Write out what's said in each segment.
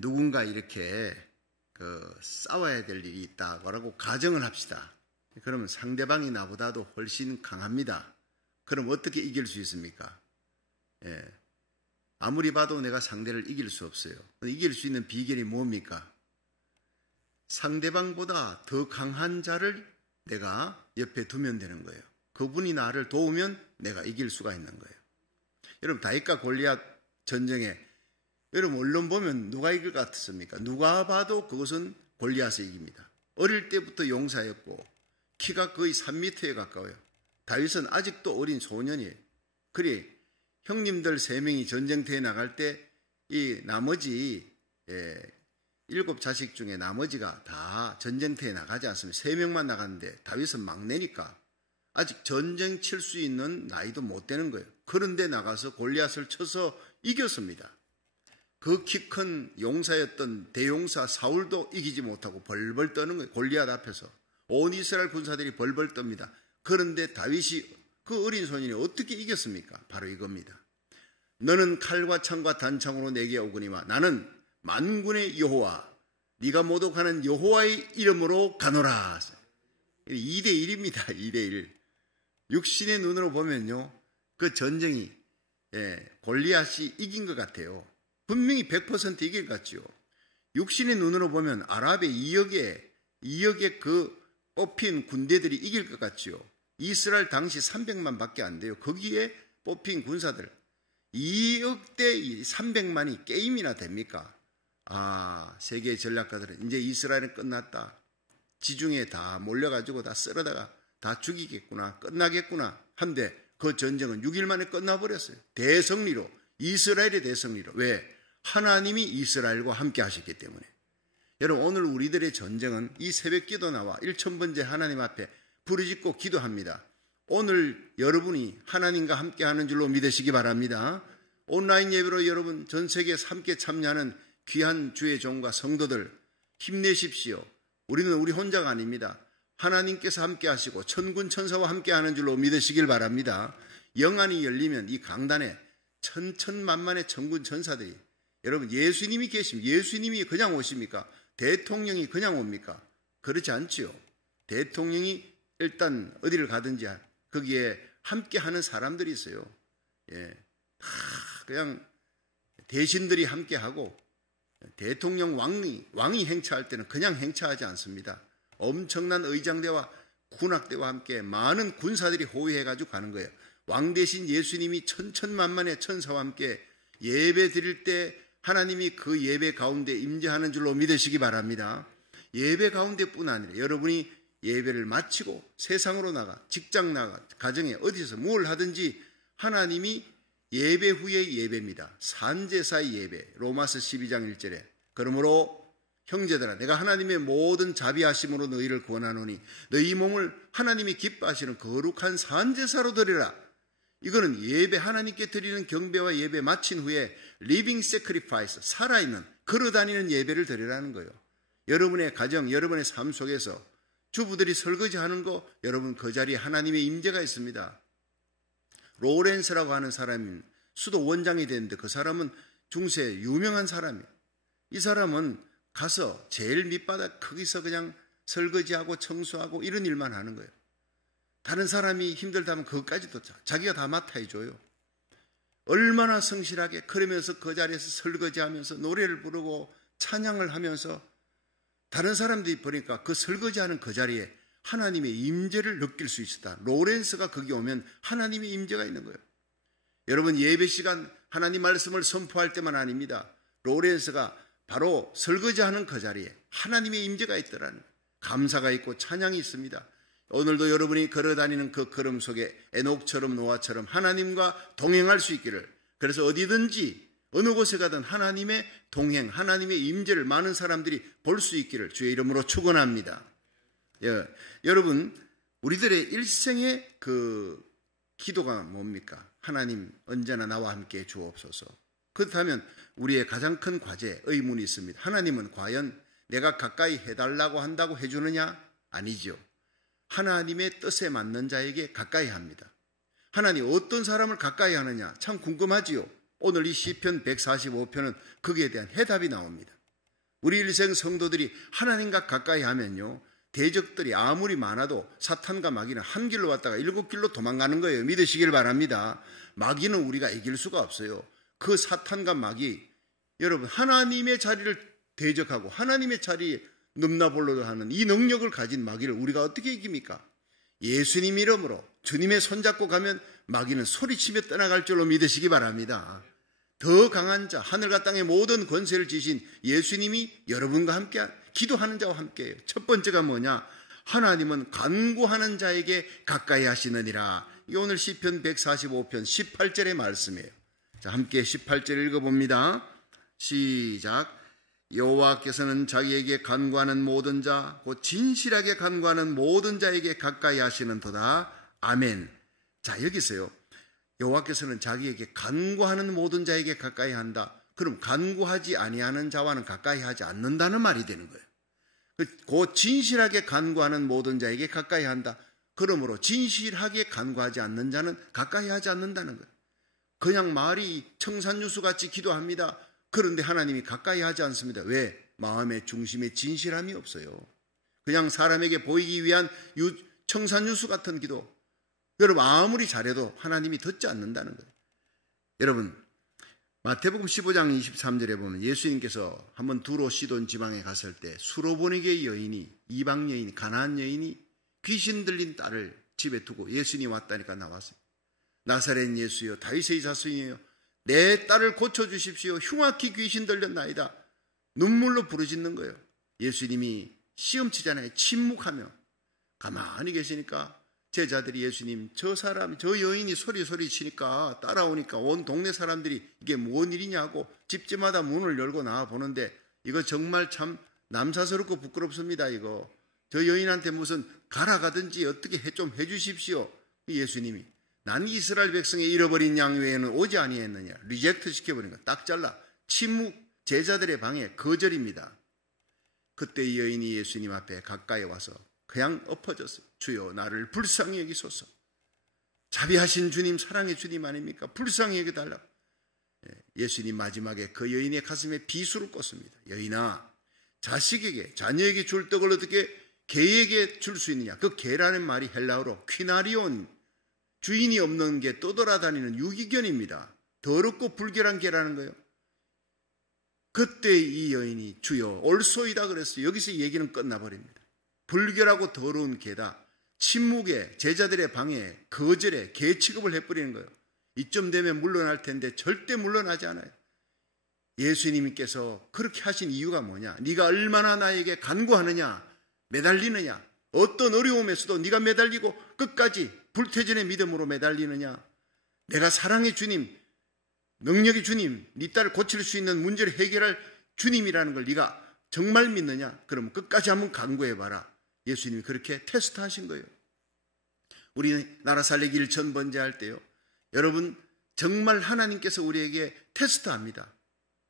누군가 이렇게 싸워야 될 일이 있다고 가정을 합시다. 그러면 상대방이 나보다도 훨씬 강합니다. 그럼 어떻게 이길 수 있습니까? 아무리 봐도 내가 상대를 이길 수 없어요. 이길 수 있는 비결이 뭡니까? 상대방보다 더 강한 자를 내가 옆에 두면 되는 거예요. 그분이 나를 도우면 내가 이길 수가 있는 거예요. 여러분, 다윗과 골리앗 전쟁에 여러분 언론 보면 누가 이길 것 같습니까? 누가 봐도 그것은 골리앗이 이깁니다. 어릴 때부터 용사였고 키가 거의 3m에 가까워요. 다윗은 아직도 어린 소년이에요. 그래 형님들 3명이 전쟁터에 나갈 때 이 나머지 7자식 중에 나머지가 다 전쟁터에 나가지 않습니다. 3명만 나갔는데 다윗은 막내니까 아직 전쟁 칠 수 있는 나이도 못 되는 거예요. 그런데 나가서 골리앗을 쳐서 이겼습니다. 그 키 큰 용사였던 대용사 사울도 이기지 못하고 벌벌 떠는 거예요. 골리앗 앞에서. 온 이스라엘 군사들이 벌벌 떱니다. 그런데 다윗이 그 어린 소년이 어떻게 이겼습니까? 바로 이겁니다. 너는 칼과 창과 단창으로 내게 오거니와 나는 만군의 여호와 네가 모독하는 여호와의 이름으로 가노라. 2대1입니다. 2대1. 육신의 눈으로 보면요, 그 전쟁이 골리앗이 이긴 것 같아요. 분명히 100% 이길 것 같죠. 육신의 눈으로 보면 아랍의 2억의 그 뽑힌 군대들이 이길 것 같죠. 이스라엘 당시 300만 밖에 안 돼요. 거기에 뽑힌 군사들 2억 대 300만이 게임이나 됩니까? 세계 전략가들은 이제 이스라엘은 끝났다. 지중해 다 몰려가지고 다 쓸어다가 다 죽이겠구나, 끝나겠구나 한데 그 전쟁은 6일 만에 끝나버렸어요. 대승리로, 이스라엘의 대승리로. 왜? 하나님이 이스라엘과 함께 하셨기 때문에. 여러분, 오늘 우리들의 전쟁은 이 새벽 기도 나와 1000번째 하나님 앞에 부르짖고 기도합니다. 오늘 여러분이 하나님과 함께 하는 줄로 믿으시기 바랍니다. 온라인 예배로 여러분 전 세계에서 함께 참여하는 귀한 주의 종과 성도들 힘내십시오. 우리는 우리 혼자가 아닙니다. 하나님께서 함께 하시고 천군 천사와 함께 하는 줄로 믿으시길 바랍니다. 영안이 열리면 이 강단에 천천만만의 천군 천사들이, 여러분 예수님이 계십니다. 예수님이 그냥 오십니까? 대통령이 그냥 옵니까? 그렇지 않지요. 대통령이 일단 어디를 가든지 거기에 함께 하는 사람들이 있어요. 그냥 대신들이 함께 하고, 대통령 왕이 행차할 때는 그냥 행차하지 않습니다. 엄청난 의장대와 군악대와 함께 많은 군사들이 호위해가지고 가는 거예요. 왕 대신 예수님이 천천만만의 천사와 함께 예배 드릴 때 하나님이 그 예배 가운데 임재하는 줄로 믿으시기 바랍니다. 예배 가운데뿐 아니라 여러분이 예배를 마치고 세상으로 나가, 직장 나가, 가정에 어디서 뭘 하든지 하나님이 예배 후의 예배입니다. 산제사의 예배. 로마서 12장 1절에 그러므로 형제들아 내가 하나님의 모든 자비하심으로 너희를 구원하노니 너희 몸을 하나님이 기뻐하시는 거룩한 산제사로 드리라. 이거는 예배, 하나님께 드리는 경배와 예배 마친 후에 living sacrifice, 살아있는 걸어다니는 예배를 드리라는 거예요. 여러분의 가정, 여러분의 삶 속에서 주부들이 설거지하는 거, 여러분 그 자리에 하나님의 임재가 있습니다. 로렌스라고 하는 사람이 수도 원장이 됐는데 그 사람은 중세 유명한 사람이에요. 이 사람은 가서 제일 밑바닥 거기서 그냥 설거지하고 청소하고 이런 일만 하는 거예요. 다른 사람이 힘들다면 그것까지도 자기가 다 맡아줘요. 얼마나 성실하게, 그러면서 그 자리에서 설거지하면서 노래를 부르고 찬양을 하면서 다른 사람들이 보니까 그 설거지하는 그 자리에 하나님의 임재를 느낄 수 있었다. 로렌스가 거기 오면 하나님의 임재가 있는 거예요. 여러분 예배 시간 하나님 말씀을 선포할 때만 아닙니다. 로렌스가 바로 설거지하는 그 자리에 하나님의 임재가 있더라는 거예요. 감사가 있고 찬양이 있습니다. 오늘도 여러분이 걸어다니는 그 걸음 속에 에녹처럼 노아처럼 하나님과 동행할 수 있기를, 그래서 어디든지 어느 곳에 가든 하나님의 동행, 하나님의 임재를 많은 사람들이 볼 수 있기를 주의 이름으로 축원합니다. 여러분 우리들의 일생의 그 기도가 뭡니까? 하나님 언제나 나와 함께 주옵소서. 그렇다면 우리의 가장 큰 과제, 의문이 있습니다. 하나님은 과연 내가 가까이 해달라고 한다고 해주느냐? 아니죠. 하나님의 뜻에 맞는 자에게 가까이 합니다. 하나님 어떤 사람을 가까이 하느냐? 참 궁금하지요. 오늘 이 시편 145편은 거기에 대한 해답이 나옵니다. 우리 일생 성도들이 하나님과 가까이 하면요, 대적들이 아무리 많아도 사탄과 마귀는 한 길로 왔다가 7길로 도망가는 거예요. 믿으시길 바랍니다. 마귀는 우리가 이길 수가 없어요. 그 사탄과 마귀, 여러분, 하나님의 자리를 대적하고 하나님의 자리에 넘나볼로 하는 이 능력을 가진 마귀를 우리가 어떻게 이깁니까? 예수님 이름으로 주님의 손잡고 가면 마귀는 소리치며 떠나갈 줄로 믿으시기 바랍니다. 더 강한 자, 하늘과 땅의 모든 권세를 지신 예수님이 여러분과 함께, 기도하는 자와 함께해요. 첫 번째가 뭐냐? 하나님은 간구하는 자에게 가까이 하시느니라. 이게 오늘 시편 145편 18절의 말씀이에요. 자, 함께 18절 읽어봅니다. 시작. 여호와께서는 자기에게 간구하는 모든 자, 곧 진실하게 간구하는 모든 자에게 가까이 하시는도다. 아멘. 자, 여기서요, 여호와께서는 자기에게 간구하는 모든 자에게 가까이 한다. 그럼 간구하지 아니하는 자와는 가까이 하지 않는다는 말이 되는 거예요. 곧 진실하게 간구하는 모든 자에게 가까이 한다. 그러므로 진실하게 간구하지 않는 자는 가까이 하지 않는다는 거예요. 그냥 말이 청산유수같이 기도합니다. 그런데 하나님이 가까이 하지 않습니다. 왜? 마음의 중심에 진실함이 없어요. 그냥 사람에게 보이기 위한 청산유수 같은 기도. 여러분, 아무리 잘해도 하나님이 듣지 않는다는 거예요. 여러분, 마태복음 15장 23절에 보면 예수님께서 한번 두로 시돈 지방에 갔을 때 수로보니게의 여인이, 이방 여인이, 가나안 여인이 귀신 들린 딸을 집에 두고 예수님이 왔다니까 나왔어요. 나사렛 예수여, 다윗의 자손이여, 내 딸을 고쳐주십시오. 흉악히 귀신 들렸나이다. 눈물로 부르짖는 거예요. 예수님이 시험치잖아요. 침묵하며 가만히 계시니까 제자들이 예수님, 저 사람, 저 여인이 소리 치니까 따라오니까 온 동네 사람들이 이게 뭔 일이냐고 집집마다 문을 열고 나와 보는데 이거 정말 참 남사스럽고 부끄럽습니다. 이거 저 여인한테 무슨 가라 가든지 어떻게 좀 해주십시오. 예수님이 난 이스라엘 백성의 잃어버린 양 외에는 오지 아니했느냐. 리젝트 시켜버린 거. 딱 잘라. 침묵. 제자들의 방해. 거절입니다. 그때 이 여인이 예수님 앞에 가까이 와서 그냥 엎어졌어요. 주여, 나를 불쌍히 여기소서. 자비하신 주님, 사랑의 주님 아닙니까? 불쌍히 여겨달라고. 예수님 마지막에 그 여인의 가슴에 비수를 꽂습니다. 여인아, 자식에게, 자녀에게 줄 떡을 어떻게 개에게 줄 수 있느냐. 그 개라는 말이 헬라어로 퀴나리온, 주인이 없는 게 떠돌아다니는 유기견입니다. 더럽고 불결한 개라는 거예요. 그때 이 여인이 주여 올소이다 그랬어요. 여기서 얘기는 끝나버립니다. 불결하고 더러운 개다. 침묵에, 제자들의 방해, 거절에 개 취급을 해버리는 거예요. 이쯤 되면 물러날 텐데 절대 물러나지 않아요. 예수님께서 그렇게 하신 이유가 뭐냐? 네가 얼마나 나에게 간구하느냐, 매달리느냐, 어떤 어려움에서도 네가 매달리고 끝까지 불태전의 믿음으로 매달리느냐. 내가 사랑의 주님, 능력의 주님, 네 딸을 고칠 수 있는 문제를 해결할 주님이라는 걸 네가 정말 믿느냐? 그럼 끝까지 한번 간구해봐라. 예수님이 그렇게 테스트하신 거예요. 우리 나라 살리기 1000번째 할 때요, 여러분 정말 하나님께서 우리에게 테스트합니다.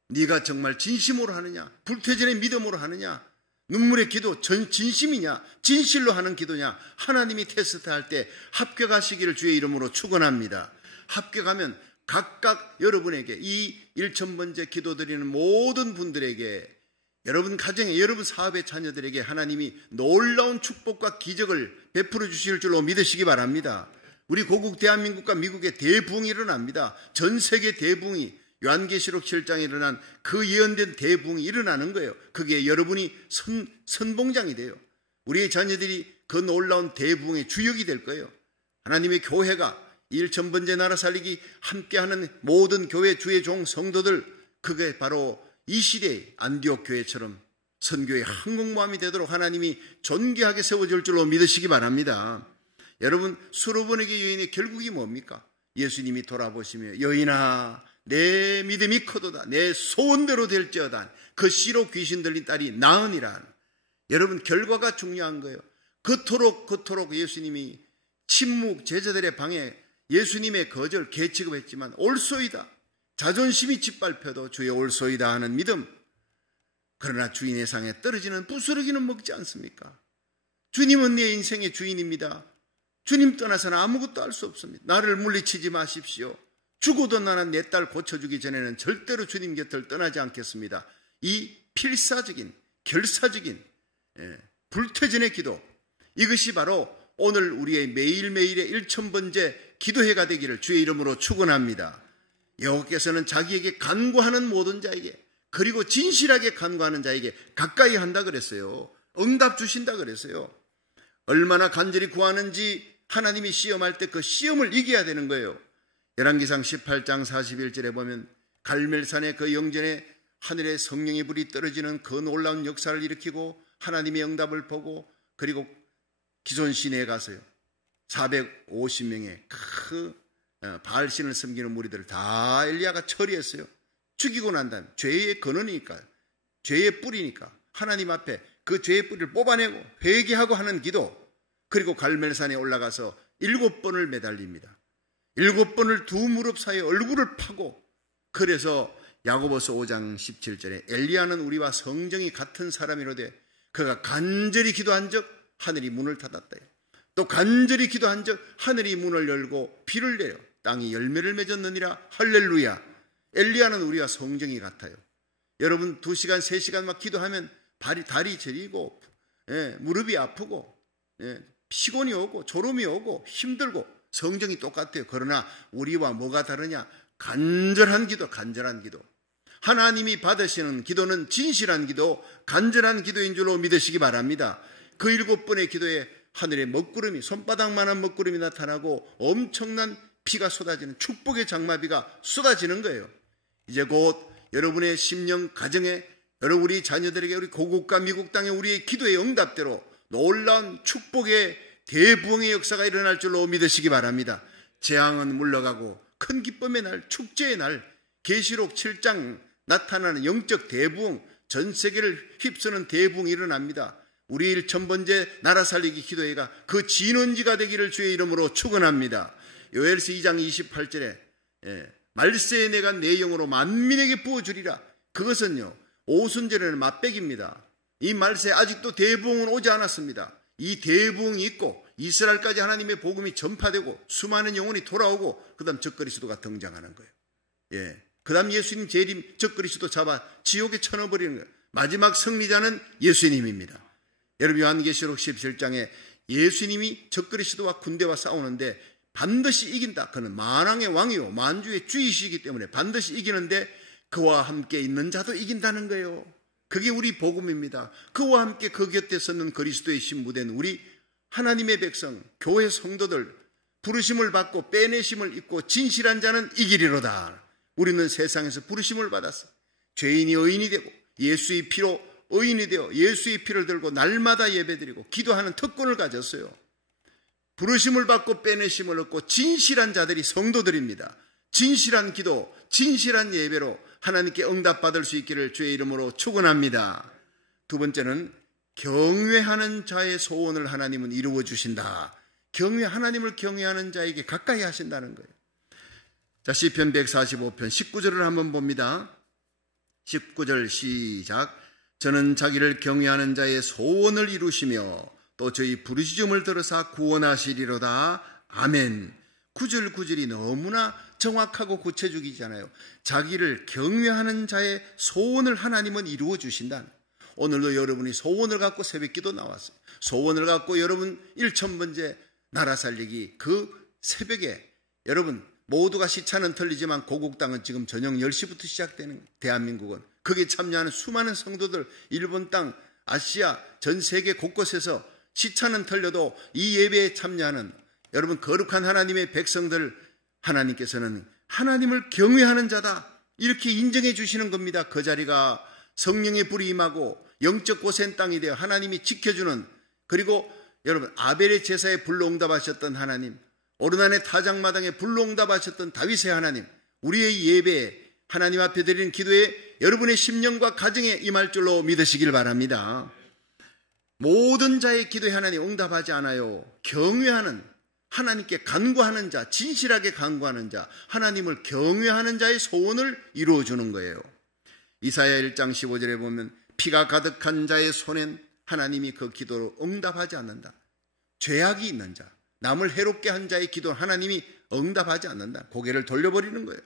네가 정말 진심으로 하느냐, 불태전의 믿음으로 하느냐, 눈물의 기도 진심이냐, 진실로 하는 기도냐. 하나님이 테스트할 때 합격하시기를 주의 이름으로 축원합니다. 합격하면 각각 여러분에게, 이 1000번째 기도 드리는 모든 분들에게, 여러분 가정에, 여러분 사업의 자녀들에게 하나님이 놀라운 축복과 기적을 베풀어 주실 줄로 믿으시기 바랍니다. 우리 고국 대한민국과 미국에 대부흥이 일어납니다. 전 세계 대부흥이, 요한계시록 7장에 일어난 그 예언된 대부흥이 일어나는 거예요. 그게 여러분이 선봉장이 돼요. 우리의 자녀들이 그 놀라운 대부흥의 주역이 될 거예요. 하나님의 교회가 1000번째 나라 살리기 함께하는 모든 교회 주의 종 성도들, 그게 바로 이 시대의 안디옥 교회처럼 선교의 항공모함이 되도록 하나님이 존귀하게 세워질 줄로 믿으시기 바랍니다. 여러분, 수로보니게 여인의 결국이 뭡니까? 예수님이 돌아보시며 여인아, 내 믿음이 크도다. 내 소원대로 될지어다. 그 씨로 귀신 들린 딸이 나으니라. 여러분, 결과가 중요한 거예요. 그토록 예수님이 침묵, 제자들의 방해, 예수님의 거절, 개 취급했지만 올소이다. 자존심이 짓밟혀도 주의 올소이다 하는 믿음. 그러나 주인의 상에 떨어지는 부스러기는 먹지 않습니까? 주님은 내 인생의 주인입니다. 주님 떠나서는 아무것도 할 수 없습니다. 나를 물리치지 마십시오. 죽어도 나는 내 딸 고쳐주기 전에는 절대로 주님 곁을 떠나지 않겠습니다. 이 필사적인, 결사적인 불태전의 기도, 이것이 바로 오늘 우리의 매일매일의 1000번째 기도회가 되기를 주의 이름으로 축원합니다. 여호와께서는 자기에게 간구하는 모든 자에게, 그리고 진실하게 간구하는 자에게 가까이 한다 그랬어요. 응답 주신다 그랬어요. 얼마나 간절히 구하는지 하나님이 시험할 때 그 시험을 이겨야 되는 거예요. 열왕기상 18장 41절에 보면 갈멜산의 그 영전에 하늘에 성령의 불이 떨어지는 그 놀라운 역사를 일으키고 하나님의 응답을 보고, 그리고 기손 시내에 가서요 450명의 그 바알신을 섬기는 무리들을 다 엘리야가 처리했어요. 죽이고 난 다음 죄의 근원이니까, 죄의 뿌리니까 하나님 앞에 그 죄의 뿌리를 뽑아내고 회개하고 하는 기도, 그리고 갈멜산에 올라가서 7번을 매달립니다. 7번을 두 무릎 사이에 얼굴을 파고, 그래서 야고보서 5장 17절에 엘리야는 우리와 성정이 같은 사람이로되 그가 간절히 기도한 적 하늘이 문을 닫았다. 또 간절히 기도한 적 하늘이 문을 열고 비를 내려 땅이 열매를 맺었느니라. 할렐루야. 엘리야는 우리와 성정이 같아요. 여러분 2시간 3시간 막 기도하면 다리 저리고 무릎이 아프고 피곤이 오고 졸음이 오고 힘들고 성정이 똑같아요. 그러나 우리와 뭐가 다르냐? 간절한 기도, 간절한 기도. 하나님이 받으시는 기도는 진실한 기도, 간절한 기도인 줄로 믿으시기 바랍니다. 그 7번의 기도에 하늘의 먹구름이, 손바닥만한 먹구름이 나타나고 엄청난 비가 쏟아지는, 축복의 장마비가 쏟아지는 거예요. 이제 곧 여러분의 심령 가정에, 여러분 우리 자녀들에게, 우리 고국과 미국 땅에 우리의 기도의 응답대로 놀라운 축복의 대부흥의 역사가 일어날 줄로 믿으시기 바랍니다. 재앙은 물러가고 큰 기쁨의 날, 축제의 날, 계시록 7장 나타나는 영적 대부흥, 전 세계를 휩쓰는 대부흥이 일어납니다. 우리 1000번째 나라 살리기 기도회가 그 진원지가 되기를 주의 이름으로 축원합니다. 요엘서 2장 28절에 말세에 내가 내 영으로 만민에게 부어주리라. 그것은요 오순절에는 맛배기입니다. 이 말세에 아직도 대부흥은 오지 않았습니다. 이 대부흥이 있고 이스라엘까지 하나님의 복음이 전파되고 수많은 영혼이 돌아오고 그 다음 적그리스도가 등장하는 거예요. 그 다음 예수님 재림, 적그리스도 잡아 지옥에 쳐넣어버리는 거예요. 마지막 승리자는 예수님입니다. 여러분 요한계시록 17장에 예수님이 적그리스도와 군대와 싸우는데 반드시 이긴다. 그는 만왕의 왕이요 만주의 주이시기 때문에 반드시 이기는데 그와 함께 있는 자도 이긴다는 거예요. 그게 우리 복음입니다. 그와 함께 그 곁에 섰는 그리스도의 신부된 우리 하나님의 백성, 교회 성도들, 부르심을 받고 빼내심을 입고 진실한 자는 이기리로다. 우리는 세상에서 부르심을 받았어. 죄인이 의인이 되고 예수의 피로 의인이 되어 예수의 피를 들고 날마다 예배드리고 기도하는 특권을 가졌어요. 부르심을 받고 빼내심을 얻고 진실한 자들이 성도들입니다. 진실한 기도, 진실한 예배로 하나님께 응답받을 수 있기를 주의 이름으로 축원합니다. 두 번째는 경외하는 자의 소원을 하나님은 이루어 주신다. 하나님을 경외하는 자에게 가까이 하신다는 거예요. 자, 시편 145편 19절을 한번 봅니다. 19절 시작. 저는 자기를 경외하는 자의 소원을 이루시며 또 저희 부르짖음을 들으사 구원하시리로다. 아멘. 구절구절이 너무나 정확하고 구체적이잖아요. 자기를 경외하는 자의 소원을 하나님은 이루어 주신다. 오늘도 여러분이 소원을 갖고 새벽기도 나왔어요. 소원을 갖고 여러분 1000번째 나라 살리기 그 새벽에 여러분 모두가 시차는 틀리지만 고국 땅은 지금 저녁 10시부터 시작되는 대한민국은 거기에 참여하는 수많은 성도들, 일본 땅, 아시아 전 세계 곳곳에서 시차는 틀려도 이 예배에 참여하는 여러분 거룩한 하나님의 백성들, 하나님께서는 하나님을 경외하는 자다 이렇게 인정해 주시는 겁니다. 그 자리가 성령의 불이 임하고 영적 고센 땅이 되어 하나님이 지켜주는, 그리고 여러분 아벨의 제사에 불로 응답하셨던 하나님, 오르난의 타작마당에 불로 응답하셨던 다윗의 하나님, 우리의 예배에 하나님 앞에 드리는 기도에 여러분의 심령과 가정에 임할 줄로 믿으시길 바랍니다. 모든 자의 기도에 하나님 응답하지 않아요. 경외하는, 하나님께 간구하는 자, 진실하게 간구하는 자, 하나님을 경외하는 자의 소원을 이루어주는 거예요. 이사야 1장 15절에 보면 피가 가득한 자의 손엔 하나님이 그 기도로 응답하지 않는다. 죄악이 있는 자, 남을 해롭게 한 자의 기도 하나님이 응답하지 않는다. 고개를 돌려버리는 거예요.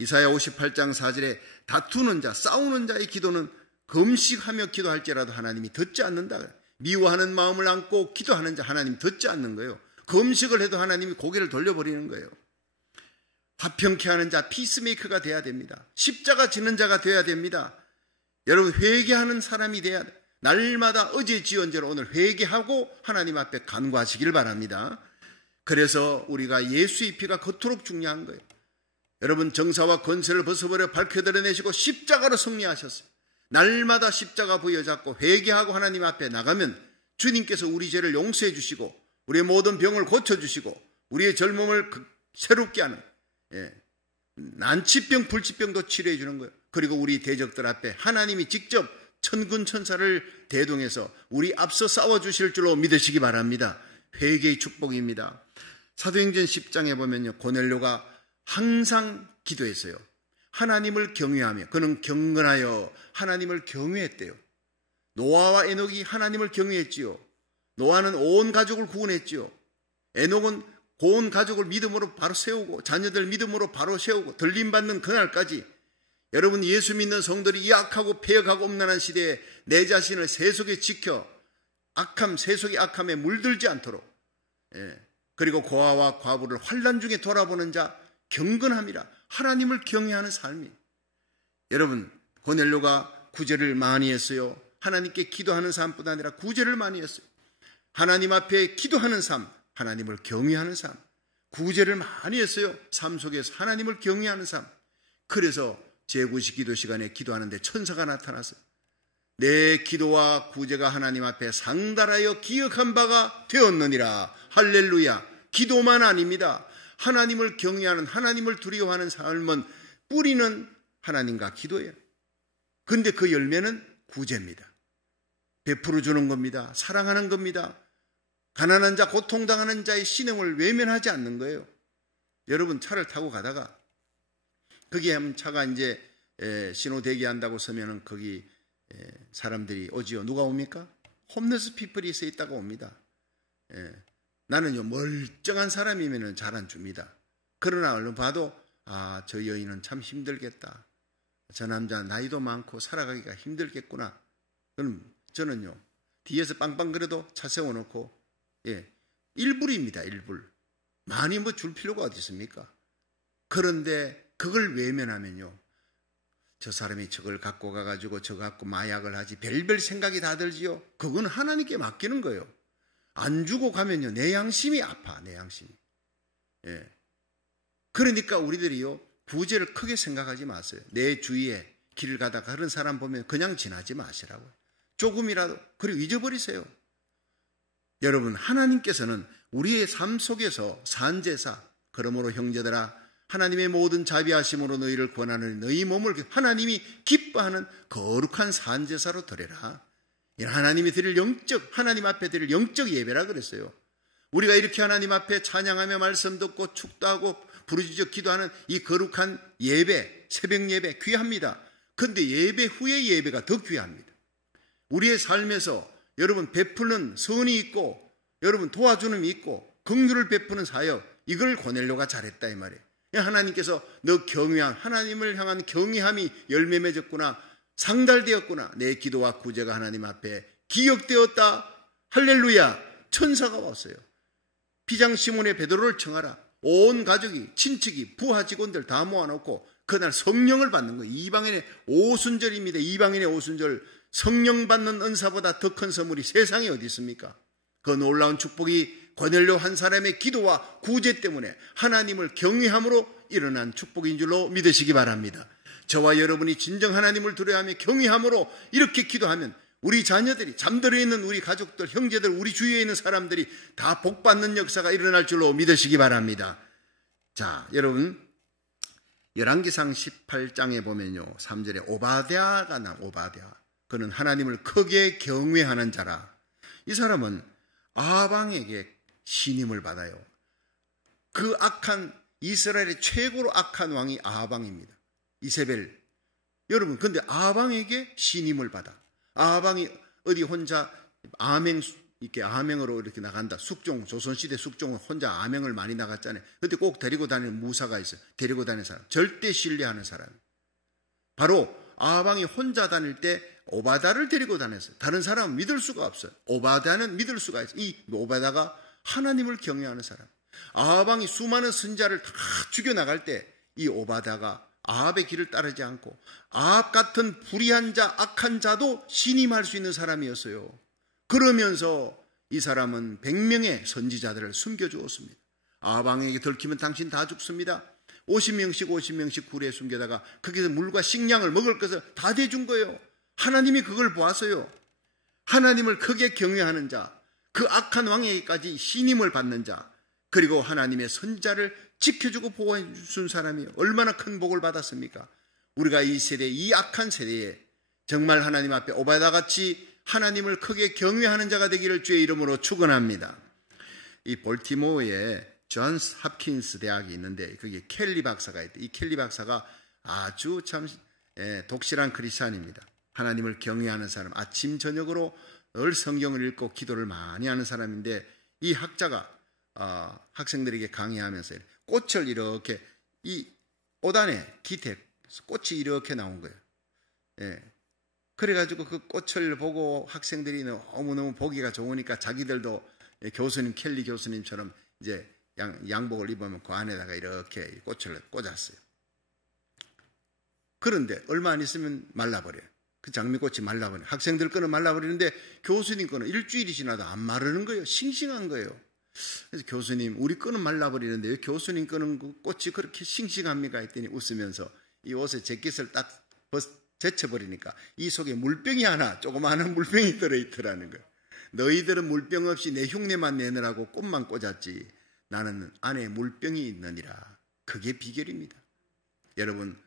이사야 58장 4절에 다투는 자, 싸우는 자의 기도는 금식하며 기도할지라도 하나님이 듣지 않는다. 미워하는 마음을 안고 기도하는 자 하나님 듣지 않는 거예요. 금식을 해도 하나님이 고개를 돌려버리는 거예요. 화평케 하는 자, 피스메이커가 돼야 됩니다. 십자가 지는 자가 돼야 됩니다. 여러분, 회개하는 사람이 돼야 돼. 날마다 어제 지은 죄로 오늘 회개하고 하나님 앞에 간구하시길 바랍니다. 그래서 우리가 예수의 피가 그토록 중요한 거예요. 여러분, 정사와 권세를 벗어버려 밝혀 드러내시고 십자가로 승리하셨어요. 날마다 십자가 부여잡고 회개하고 하나님 앞에 나가면 주님께서 우리 죄를 용서해 주시고 우리의 모든 병을 고쳐주시고 우리의 젊음을 새롭게 하는 난치병, 불치병도 치료해 주는 거예요. 그리고 우리 대적들 앞에 하나님이 직접 천군 천사를 대동해서 우리 앞서 싸워주실 줄로 믿으시기 바랍니다. 회개의 축복입니다. 사도행전 10장에 보면요, 고넬료가 항상 기도했어요. 하나님을 경외하며, 그는 경건하여 하나님을 경외했대요. 노아와 에녹이 하나님을 경외했지요. 노아는 온 가족을 구원했지요. 에녹은 온 가족을 믿음으로 바로 세우고 자녀들 믿음으로 바로 세우고 들림받는 그날까지 여러분, 예수 믿는 성들이 이 악하고 폐역하고 음란한 시대에 내 자신을 세속에 지켜 세속의 악함에 물들지 않도록, 그리고 고아와 과부를 환난 중에 돌아보는 자, 경건함이라 하나님을 경외하는 삶이. 여러분, 고넬료가 구제를 많이 했어요. 하나님께 기도하는 삶뿐 아니라 구제를 많이 했어요. 하나님 앞에 기도하는 삶, 하나님을 경외하는 삶, 구제를 많이 했어요. 삶 속에서 하나님을 경외하는 삶. 그래서 제9시 기도 시간에 기도하는데 천사가 나타났어요. 내 기도와 구제가 하나님 앞에 상달하여 기억한 바가 되었느니라. 할렐루야. 기도만 아닙니다. 하나님을 경외하는, 하나님을 두려워하는 삶은 뿌리는 하나님과 기도예요. 근데 그 열매는 구제입니다. 베풀어 주는 겁니다. 사랑하는 겁니다. 가난한 자, 고통당하는 자의 신음을 외면하지 않는 거예요. 여러분, 차를 타고 가다가 거기에 하면 차가 이제 신호 대기한다고 서면은 거기 사람들이 오지요. 누가 옵니까? 홈레스 피플이 서 있다가 옵니다. 나는요, 멀쩡한 사람이면은 잘 안 줍니다. 그러나 얼른 봐도 저 여인은 참 힘들겠다. 저 남자 나이도 많고 살아가기가 힘들겠구나. 그럼 저는요, 뒤에서 빵빵거려도 차 세워놓고 일불입니다. 일불. 많이 뭐 줄 필요가 어디 있습니까? 그런데 그걸 외면하면요, 저 사람이 저걸 갖고 가가지고 저 갖고 마약을 하지, 별별 생각이 다 들지요. 그건 하나님께 맡기는 거예요. 안 주고 가면요, 내 양심이 아파. 내 양심이. 그러니까 우리들이요, 구제를 크게 생각하지 마세요. 내 주위에 길을 가다가 그런 사람 보면 그냥 지나지 마시라고. 조금이라도 그리고 잊어버리세요. 여러분, 하나님께서는 우리의 삶 속에서 산제사, 그러므로 형제들아, 하나님의 모든 자비하심으로 너희를 권하는 너희 몸을 하나님이 기뻐하는 거룩한 산제사로 드려라. 하나님이 드릴 하나님 앞에 드릴 영적 예배라 그랬어요. 우리가 이렇게 하나님 앞에 찬양하며 말씀 듣고 축도하고 부르짖어 기도하는 이 거룩한 예배, 새벽 예배 귀합니다. 그런데 예배 후의 예배가 더 귀합니다. 우리의 삶에서 여러분 베푸는 선이 있고, 여러분 도와주는 이 있고, 긍휼을 베푸는 사역, 이걸 고넬료가 잘했다 이 말이에요. 하나님께서 너 경외한, 하나님을 향한 경외함이 열매 맺었구나, 상달되었구나, 내 기도와 구제가 하나님 앞에 기억되었다. 할렐루야. 천사가 왔어요. 피장 시몬의 베드로를 청하라. 온 가족이, 친척이, 부하 직원들 다 모아놓고 그날 성령을 받는 거예요. 이방인의 오순절입니다. 이방인의 오순절. 성령 받는 은사보다 더 큰 선물이 세상에 어디 있습니까? 그 놀라운 축복이 고넬료 한 사람의 기도와 구제 때문에 하나님을 경외함으로 일어난 축복인 줄로 믿으시기 바랍니다. 저와 여러분이 진정 하나님을 두려워하며 경외함으로 이렇게 기도하면 우리 자녀들이, 잠들어 있는 우리 가족들, 형제들, 우리 주위에 있는 사람들이 다 복받는 역사가 일어날 줄로 믿으시기 바랍니다. 자, 여러분, 열왕기상 18장에 보면요, 3절에 오바댜가 오바댜. 그는 하나님을 크게 경외하는 자라. 이 사람은 아방에게 신임을 받아요. 그 악한, 이스라엘의 최고로 악한 왕이 아방입니다. 이세벨. 여러분, 근데 아방에게 신임을 받아. 아방이 어디 혼자 아맹으로 이렇게 나간다. 숙종, 조선시대 숙종은 혼자 아맹을 많이 나갔잖아요. 그때 꼭 데리고 다니는 무사가 있어요. 데리고 다니는 사람. 절대 신뢰하는 사람. 바로 아방이 혼자 다닐 때 오바다를 데리고 다녔어요. 다른 사람은 믿을 수가 없어요. 오바다는 믿을 수가 있어요. 이 오바다가 하나님을 경외하는 사람. 아합 왕이 수많은 선지자를 다 죽여나갈 때 이 오바다가 아합의 길을 따르지 않고 아합 같은 불의한 자, 악한 자도 신임할 수 있는 사람이었어요. 그러면서 이 사람은 100명의 선지자들을 숨겨주었습니다. 아합 왕에게 들키면 당신 다 죽습니다. 50명씩 굴에 숨겨다가 거기서 물과 식량을 먹을 것을 다 대준 거예요. 하나님이 그걸 보았어요. 하나님을 크게 경외하는 자, 그 악한 왕에게까지 신임을 받는 자, 그리고 하나님의 선지자를 지켜주고 보호해 준 사람이 얼마나 큰 복을 받았습니까? 우리가 이 세대, 이 악한 세대에 정말 하나님 앞에 오바다같이 하나님을 크게 경외하는 자가 되기를 주의 이름으로 축원합니다. 이 볼티모어에 존스 홉킨스 대학이 있는데 거기에 켈리 박사가 있대. 이 켈리 박사가 아주 참 독실한 크리스찬입니다. 하나님을 경외하는 사람, 아침 저녁으로 늘 성경을 읽고 기도를 많이 하는 사람인데 이 학자가 학생들에게 강의하면서 꽃을 이렇게 이 옷 안에 깃에 꽃이 이렇게 나온 거예요. 그래가지고 그 꽃을 보고 학생들이 너무너무 보기가 좋으니까 자기들도 교수님, 켈리 교수님처럼 이제 양복을 입으면 그 안에다가 이렇게 꽃을 꽂았어요. 그런데 얼마 안 있으면 말라버려요. 그 장미꽃이 말라버려요. 학생들 거는 말라버리는데 교수님 거는 일주일이 지나도 안 마르는 거예요. 싱싱한 거예요. 그래서 교수님, 우리 거는 말라버리는데 왜 교수님 거는 그 꽃이 그렇게 싱싱합니까? 했더니 웃으면서 이 옷에 재킷을 딱 제쳐버리니까 이 속에 물병이 하나, 조그마한 물병이 들어있더라는 거예요. 너희들은 물병 없이 내 흉내만 내느라고 꽃만 꽂았지 나는 안에 물병이 있느니라. 그게 비결입니다. 여러분,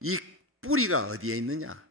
이 뿌리가 어디에 있느냐?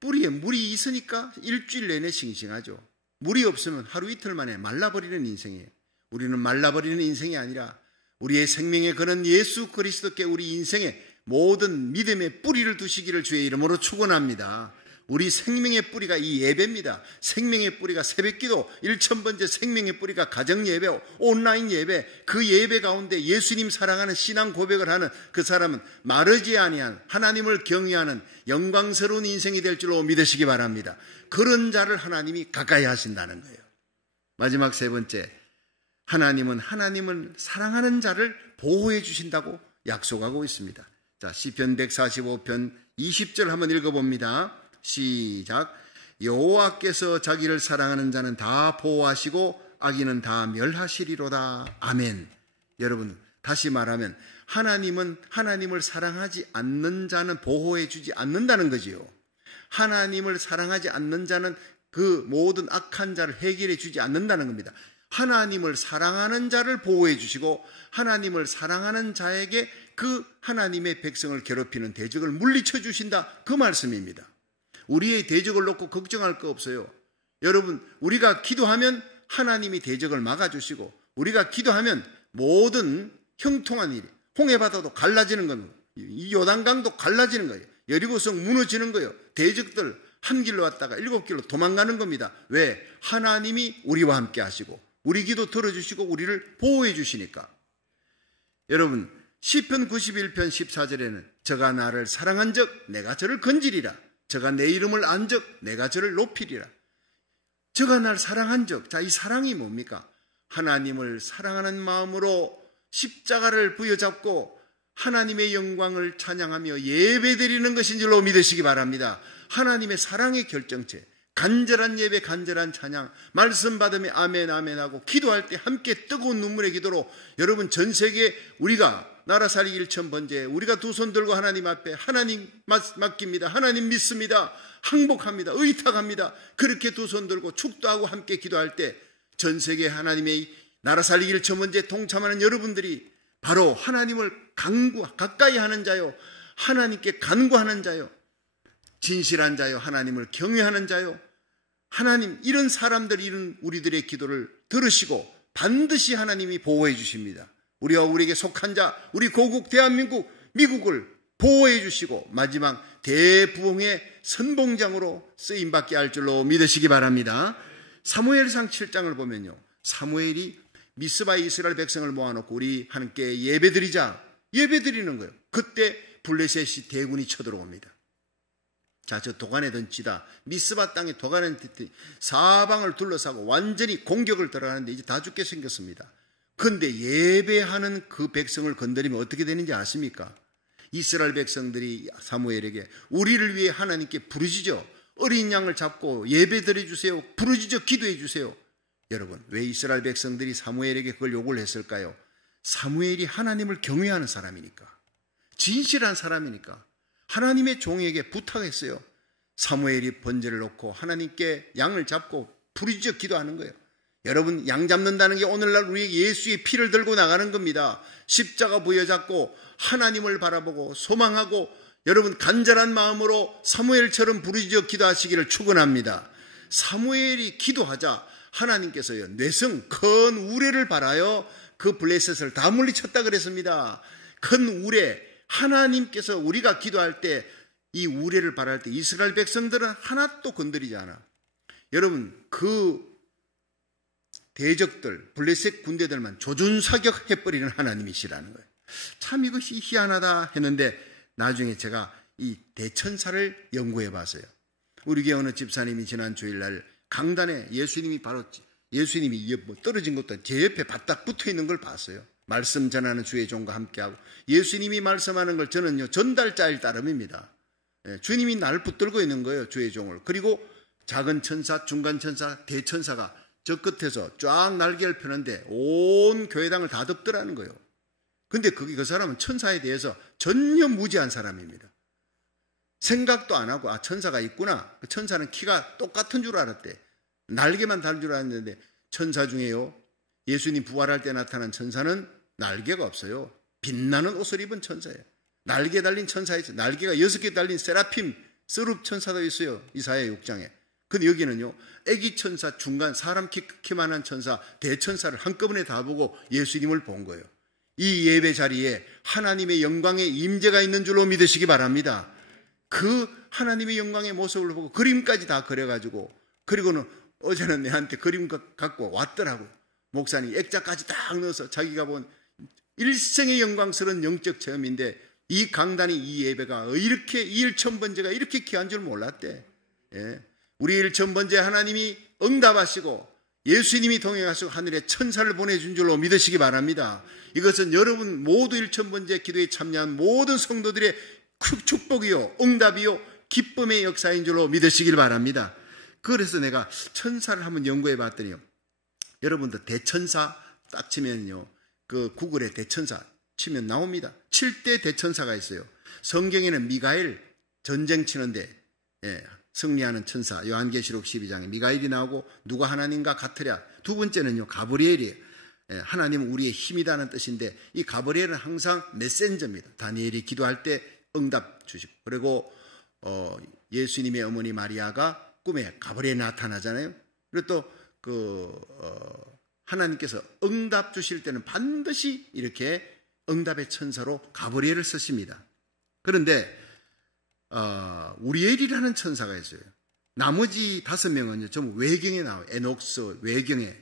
뿌리에 물이 있으니까 일주일 내내 싱싱하죠. 물이 없으면 하루 이틀 만에 말라버리는 인생이에요. 우리는 말라버리는 인생이 아니라 우리의 생명의 근원 예수 그리스도께 우리 인생의 모든 믿음의 뿌리를 두시기를 주의 이름으로 축원합니다. 우리 생명의 뿌리가 이 예배입니다. 생명의 뿌리가 새벽기도 1000번째 생명의 뿌리가 가정예배, 온라인 예배, 그 예배 가운데 예수님 사랑하는 신앙 고백을 하는 그 사람은 마르지 아니한 하나님을 경외하는 영광스러운 인생이 될 줄로 믿으시기 바랍니다. 그런 자를 하나님이 가까이 하신다는 거예요. 마지막 세 번째, 하나님은 하나님을 사랑하는 자를 보호해 주신다고 약속하고 있습니다. 자, 시편 145편 20절 한번 읽어봅니다. 시작. 여호와께서 자기를 사랑하는 자는 다 보호하시고 악인은 다 멸하시리로다. 아멘. 여러분, 다시 말하면 하나님은 하나님을 사랑하지 않는 자는 보호해 주지 않는다는 거지요. 하나님을 사랑하지 않는 자는 그 모든 악한 자를 해결해 주지 않는다는 겁니다. 하나님을 사랑하는 자를 보호해 주시고 하나님을 사랑하는 자에게 그 하나님의 백성을 괴롭히는 대적을 물리쳐 주신다. 그 말씀입니다. 우리의 대적을 놓고 걱정할 거 없어요. 여러분, 우리가 기도하면 하나님이 대적을 막아주시고 우리가 기도하면 모든 형통한 일이 홍해바다도 갈라지는 겁니다. 이 요단강도 갈라지는 거예요. 여리고성 무너지는 거예요. 대적들 한 길로 왔다가 7길로 도망가는 겁니다. 왜? 하나님이 우리와 함께 하시고 우리 기도 들어주시고 우리를 보호해 주시니까. 여러분, 시편 91편 14절에는 저가 나를 사랑한 적 내가 저를 건지리라. 저가 내 이름을 안 적 내가 저를 높이리라. 저가 날 사랑한 적. 자, 이 사랑이 뭡니까? 하나님을 사랑하는 마음으로 십자가를 부여잡고 하나님의 영광을 찬양하며 예배드리는 것인 줄로 믿으시기 바랍니다. 하나님의 사랑의 결정체, 간절한 예배, 간절한 찬양, 말씀 받으며 아멘 아멘 하고 기도할 때 함께 뜨거운 눈물의 기도로 여러분 전 세계에 우리가 나라 살리기 1000번째 우리가 두 손 들고 하나님 앞에 하나님 맡깁니다. 하나님 믿습니다. 항복합니다. 의탁합니다. 그렇게 두 손 들고 축도하고 함께 기도할 때 전 세계 하나님의 나라 살리기 1000번째 동참하는 여러분들이 바로 하나님을 가까이 하는 자요, 하나님께 간구하는 자요, 진실한 자요, 하나님을 경외하는 자요, 하나님, 이런 사람들, 이런 우리들의 기도를 들으시고 반드시 하나님이 보호해 주십니다. 우리와 우리에게 속한 자, 우리 고국 대한민국, 미국을 보호해 주시고 마지막 대부흥의 선봉장으로 쓰임받게 할 줄로 믿으시기 바랍니다. 사무엘상 7장을 보면요, 사무엘이 미스바에 이스라엘 백성을 모아놓고 우리 하나님께 예배드리자, 예배드리는 거예요. 그때 블레셋이 대군이 쳐들어옵니다. 자, 저 도간에 던치다. 미스바 땅에 도간에 던치다. 사방을 둘러싸고 완전히 공격을 들어가는데 이제 다 죽게 생겼습니다. 그런데 예배하는 그 백성을 건드리면 어떻게 되는지 아십니까? 이스라엘 백성들이 사무엘에게 우리를 위해 하나님께 부르짖어 어린 양을 잡고 예배 드려주세요. 부르짖어 기도해 주세요. 여러분, 왜 이스라엘 백성들이 사무엘에게 그걸 요구를 했을까요? 사무엘이 하나님을 경외하는 사람이니까, 진실한 사람이니까 하나님의 종에게 부탁했어요. 사무엘이 번제를 놓고 하나님께 양을 잡고 부르짖어 기도하는 거예요. 여러분, 양 잡는다는 게 오늘날 우리에게 예수의 피를 들고 나가는 겁니다. 십자가 부여잡고 하나님을 바라보고 소망하고 여러분 간절한 마음으로 사무엘처럼 부르짖어 기도하시기를 축원합니다. 사무엘이 기도하자 하나님께서요, 뇌성 큰 우레를 바라여 그 블레셋을 다 물리쳤다 그랬습니다. 큰 우레, 하나님께서 우리가 기도할 때 이 우레를 바랄 때 이스라엘 백성들은 하나도 건드리지 않아. 여러분, 그 대적들, 블레셋 군대들만 조준사격해버리는 하나님이시라는 거예요. 참 이것이 희한하다 했는데 나중에 제가 이 대천사를 연구해 봤어요. 우리 교회 어느 집사님이 지난 주일날 강단에 예수님이 떨어진 것도 제 옆에 바닥 붙어 있는 걸 봤어요. 말씀 전하는 주의 종과 함께하고 예수님이 말씀하는 걸 저는요 전달자일 따름입니다. 주님이 날 붙들고 있는 거예요, 주의 종을. 그리고 작은 천사, 중간 천사, 대천사가 저 끝에서 쫙 날개를 펴는데 온 교회당을 다 덮더라는 거예요. 근데 그 사람은 천사에 대해서 전혀 무지한 사람입니다. 생각도 안 하고 천사가 있구나. 그 천사는 키가 똑같은 줄 알았대. 날개만 다른 줄 알았는데 천사 중에요, 예수님 부활할 때 나타난 천사는 날개가 없어요. 빛나는 옷을 입은 천사예요. 날개 달린 천사 있어요. 날개가 6개 달린 세라핌, 스룹 천사도 있어요. 이사야 6장에. 근데 여기는요, 애기 천사, 중간, 사람 키만한 천사, 대천사를 한꺼번에 다 보고 예수님을 본 거예요. 이 예배 자리에 하나님의 영광의 임재가 있는 줄로 믿으시기 바랍니다. 그 하나님의 영광의 모습을 보고 그림까지 다 그려가지고, 그리고는 어제는 내한테 그림 갖고 왔더라고요. 목사님 액자까지 딱 넣어서 자기가 본 일생의 영광스러운 영적 체험인데 이 강단이, 이 예배가 이렇게, 이 일천번제가 이렇게 귀한 줄 몰랐대. 예. 우리 일천번제 하나님이 응답하시고 예수님이 동행하시고 하늘에 천사를 보내준 줄로 믿으시기 바랍니다. 이것은 여러분 모두 일천번제 기도에 참여한 모든 성도들의 축복이요, 응답이요, 기쁨의 역사인 줄로 믿으시길 바랍니다. 그래서 내가 천사를 한번 연구해 봤더니요, 여러분들 대천사 딱 치면요, 그 구글에 대천사 치면 나옵니다. 7대 대천사가 있어요. 성경에는 미가엘, 전쟁 치는데 승리하는 천사, 요한계시록 12장에 미가엘이 나오고 누가 하나님과 같으랴. 두 번째는요, 가브리엘이에요. 하나님은 우리의 힘이라는 뜻인데 이 가브리엘은 항상 메신저입니다. 다니엘이 기도할 때 응답 주시고, 그리고 예수님의 어머니 마리아가 꿈에 가브리엘이 나타나잖아요. 그리고 또 하나님께서 응답 주실 때는 반드시 이렇게 응답의 천사로 가브리엘을 쓰십니다. 그런데 우리엘이라는 천사가 있어요. 나머지 5명은요 전부 외경에 나와요. 에녹스 외경에.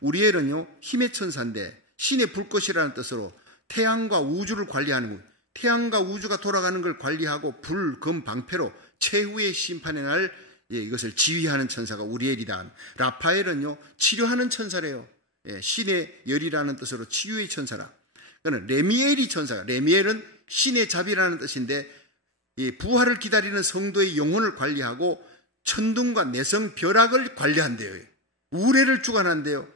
우리엘은요 힘의 천사인데 신의 불꽃이라는 뜻으로 태양과 우주를 관리하는 것, 태양과 우주가 돌아가는 걸 관리하고 불, 금, 방패로 최후의 심판의 날 이것을 지휘하는 천사가 우리엘이다. 라파엘은요 치료하는 천사래요. 신의 열이라는 뜻으로 치유의 천사라. 그는 레미엘이 천사가, 레미엘은 신의 자비라는 뜻인데 부활을 기다리는 성도의 영혼을 관리하고 천둥과 내성, 벼락을 관리한대요. 우레를 주관한대요.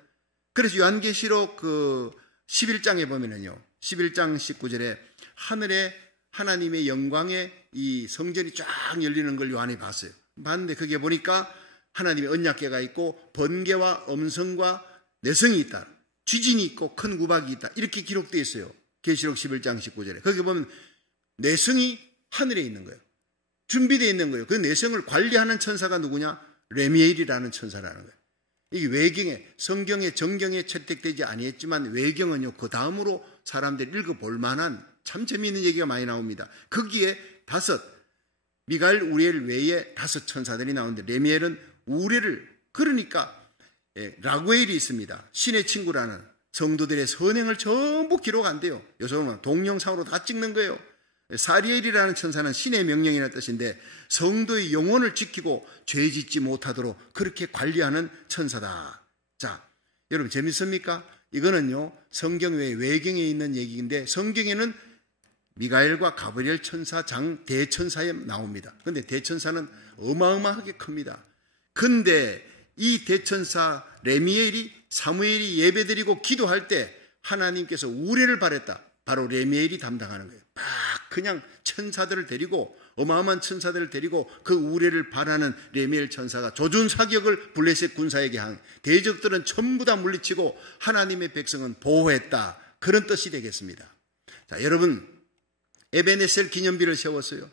그래서 요한계시록 그 11장에 보면은요, 11장 19절에 하늘에 하나님의 영광의 이 성전이 쫙 열리는 걸 요한이 봤어요. 봤는데 그게 보니까 하나님의 언약궤가 있고 번개와 음성과 내성이 있다. 지진이 있고 큰 우박이 있다. 이렇게 기록되어 있어요. 계시록 11장 19절에. 거기 보면 내성이 하늘에 있는 거예요. 준비되어 있는 거예요. 그 내성을 관리하는 천사가 누구냐? 레미엘이라는 천사라는 거예요. 이게 외경에, 성경에, 정경에 채택되지 아니했지만 외경은요, 그 다음으로 사람들이 읽어볼 만한 참 재미있는 얘기가 많이 나옵니다. 거기에 5, 미가엘, 우리엘 외에 5 천사들이 나오는데 레미엘은 우레를, 그러니까 라구엘이 있습니다. 신의 친구라는 성도들의 선행을 전부 기록한대요. 요즘은 동영상으로 다 찍는 거예요. 사리엘이라는 천사는 신의 명령이라는 뜻인데 성도의 영혼을 지키고 죄 짓지 못하도록 그렇게 관리하는 천사다. 자, 여러분 재밌습니까? 이거는요 성경 외에 외경에 있는 얘기인데 성경에는 미가엘과 가브리엘 천사 대천사에 나옵니다. 그런데 대천사는 어마어마하게 큽니다. 근데 이 대천사 레미엘이 사무엘이 예배드리고 기도할 때 하나님께서 우레를 바랬다. 바로 레미엘이 담당하는 거예요. 막 그냥 천사들을 데리고 어마어마한 천사들을 데리고 그 우레를 바라는 레미엘 천사가 조준사격을 블레셋 군사에게 한 대적들은 전부 다 물리치고 하나님의 백성은 보호했다. 그런 뜻이 되겠습니다. 자, 여러분 에베네셀 기념비를 세웠어요.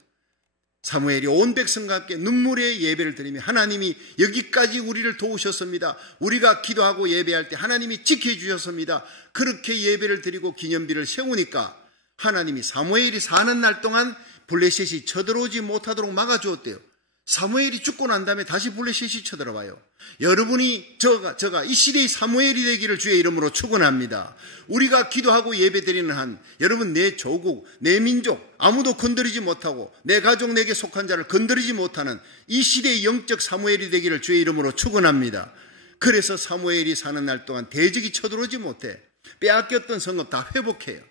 사무엘이 온 백성과 함께 눈물의 예배를 드리며 하나님이 여기까지 우리를 도우셨습니다. 우리가 기도하고 예배할 때 하나님이 지켜주셨습니다. 그렇게 예배를 드리고 기념비를 세우니까 하나님이 사무엘이 사는 날 동안 블레셋이 쳐들어오지 못하도록 막아주었대요. 사무엘이 죽고 난 다음에 다시 블레셋이 쳐들어와요. 여러분이 저가 이 시대의 사무엘이 되기를 주의 이름으로 축원합니다. 우리가 기도하고 예배드리는 한 여러분 내 조국, 내 민족 아무도 건드리지 못하고 내 가족 내게 속한 자를 건드리지 못하는 이 시대의 영적 사무엘이 되기를 주의 이름으로 축원합니다. 그래서 사무엘이 사는 날 동안 대적이 쳐들어오지 못해 빼앗겼던 성읍 다 회복해요.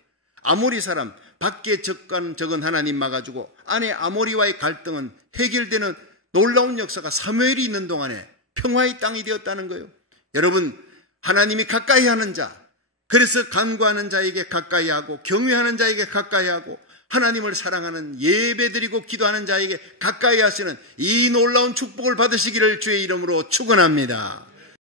아모리 사람 밖에 적은 하나님 막아주고 안에 아모리와의 갈등은 해결되는 놀라운 역사가 사무엘이 있는 동안에 평화의 땅이 되었다는 거예요. 여러분 하나님이 가까이 하는 자, 그래서 간구하는 자에게 가까이 하고 경외하는 자에게 가까이 하고 하나님을 사랑하는 예배드리고 기도하는 자에게 가까이 하시는 이 놀라운 축복을 받으시기를 주의 이름으로 축원합니다.